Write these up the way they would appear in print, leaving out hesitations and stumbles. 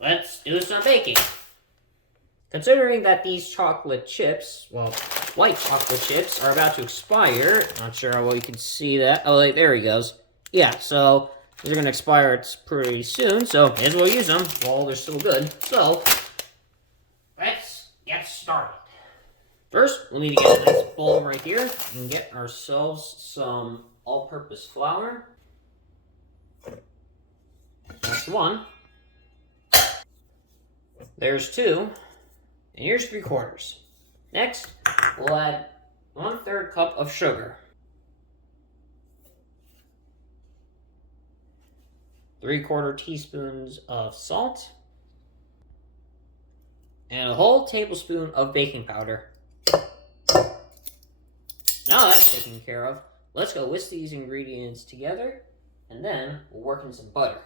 let's do some baking. Considering that these chocolate chips, well, white chocolate chips, are about to expire, not sure how well you can see that. Oh, there he goes. Yeah, so they're going to expire pretty soon, so may as well use them while they're still good. So, let's get started. First, we'll need to get a nice bowl right here and get ourselves some all-purpose flour. That's one. There's two. And here's 3/4. Next, we'll add 1/3 cup of sugar. 3/4 teaspoons of salt. And a whole tablespoon of baking powder. Now that's taken care of, let's go whisk these ingredients together, and then we'll work in some butter.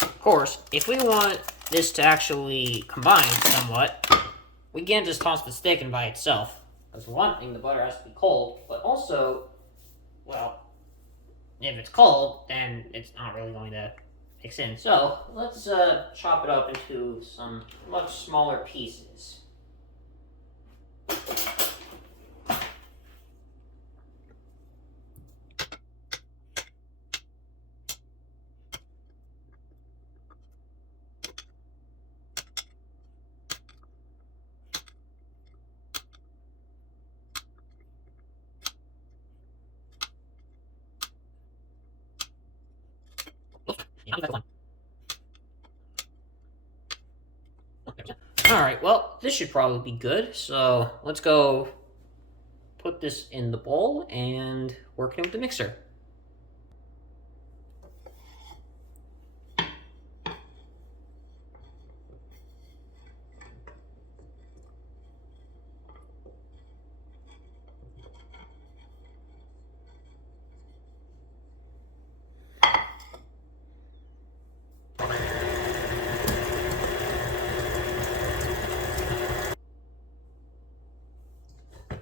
Of course, if we want this to actually combine somewhat, we can't just toss the stick in by itself. Because for one thing, the butter has to be cold, but also, well, if it's cold, then it's not really going to mix in. So, let's chop it up into some much smaller pieces. Alright, well, this should probably be good, so let's go put this in the bowl and work it with the mixer.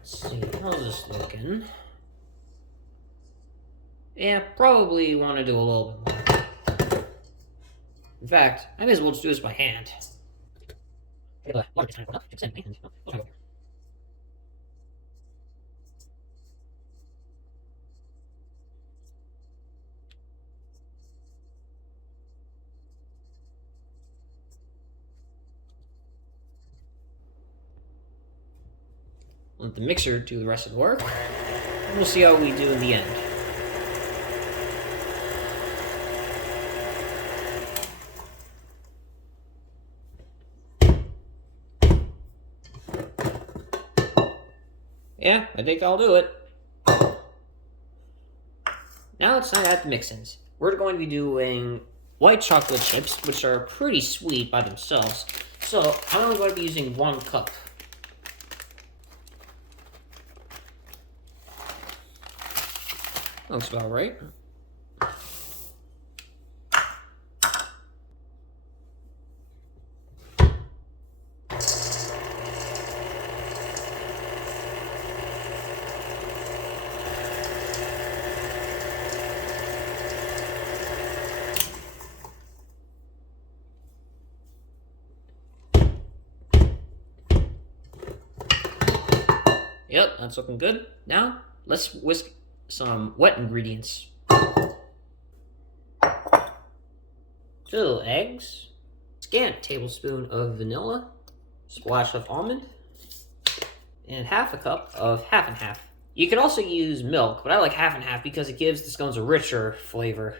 Let's see, how's this looking? Yeah, probably want to do a little bit more. In fact, I may as well just do this by hand. Let the mixer do the rest of the work, and we'll see how we do in the end. Yeah, I think I'll do it. Now it's time to add the mix-ins. We're going to be doing white chocolate chips, which are pretty sweet by themselves. So I'm only going to be using 1 cup. Looks about right. Yep, that's looking good. Now, let's whisk some wet ingredients. 2 eggs, scant tablespoon of vanilla, splash of almond, and 1/2 cup of half and half. You could also use milk, but I like half and half because it gives the scones a richer flavor.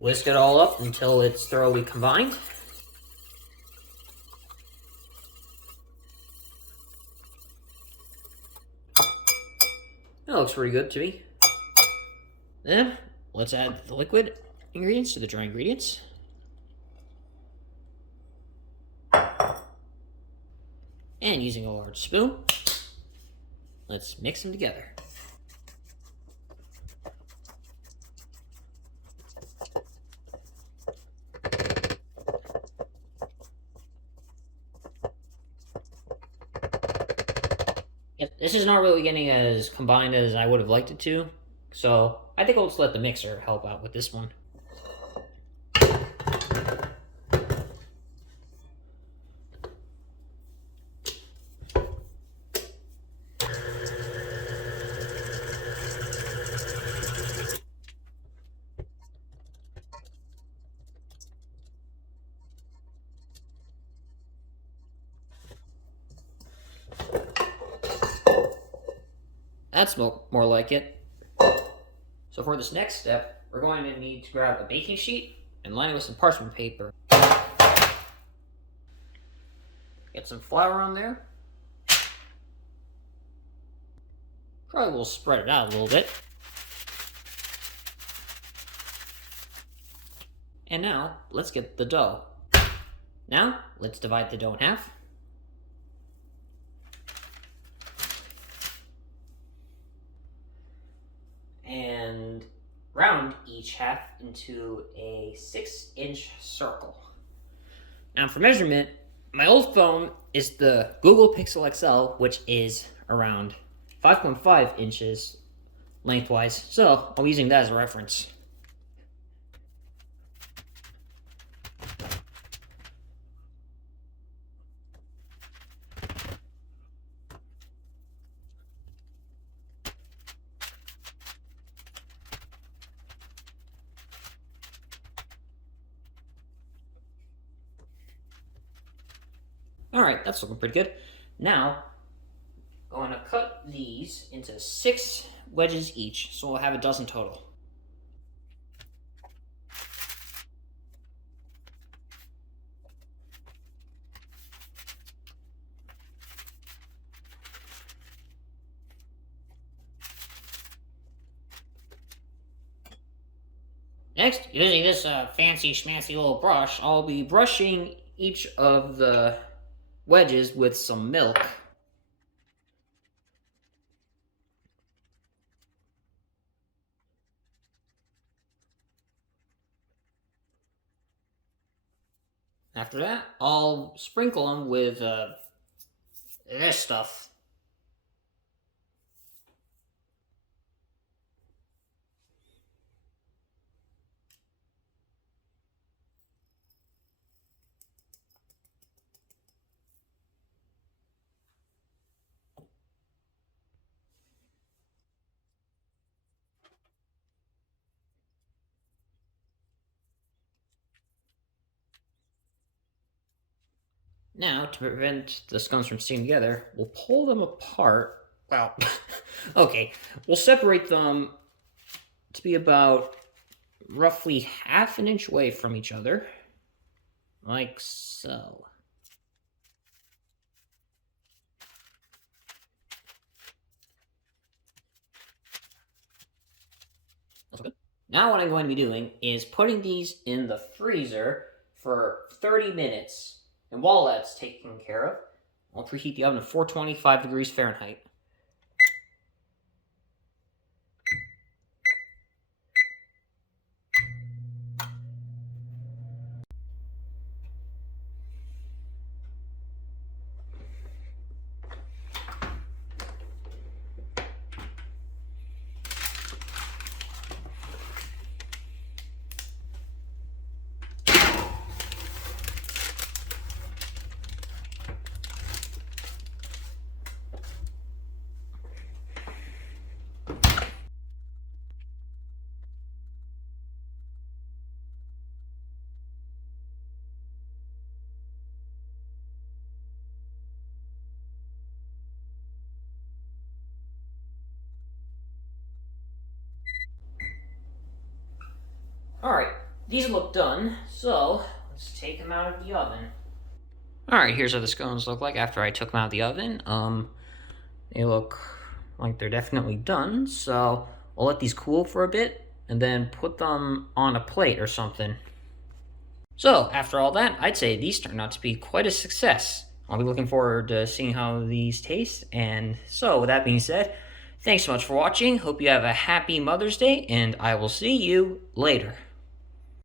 Whisk it all up until it's thoroughly combined. That looks pretty good to me. Then, let's add the liquid ingredients to the dry ingredients. And using a large spoon, let's mix them together. Yep, this is not really getting as combined as I would have liked it to, so I think I'll just let the mixer help out with this one. That's more like it. So for this next step, we're going to need to grab a baking sheet and line it with some parchment paper. Get some flour on there. Probably will spread it out a little bit. And now, let's get the dough. Now, let's divide the dough in half. And round each half into a 6-inch circle. Now for measurement, my old phone is the Google Pixel XL, which is around 5.5 inches lengthwise, so I'll be using that as a reference. Alright, that's looking pretty good. Now, I'm going to cut these into 6 wedges each, so we'll have a dozen total. Next, using this fancy schmancy little brush, I'll be brushing each of the wedges with some milk. After that, I'll sprinkle them with this stuff. Now, to prevent the scones from sticking together, we'll pull them apart. Well, okay, we'll separate them to be about roughly half an inch away from each other, like so. That's good. Now what I'm going to be doing is putting these in the freezer for 30 minutes. And while that's taken care of, I'll preheat the oven to 425 degrees Fahrenheit. Alright, these look done, so let's take them out of the oven. Alright, here's how the scones look like after I took them out of the oven. They look like they're definitely done, so I'll let these cool for a bit and then put them on a plate or something. So, after all that, I'd say these turned out to be quite a success. I'll be looking forward to seeing how these taste. And so, with that being said, thanks so much for watching. Hope you have a happy Mother's Day, and I will see you later.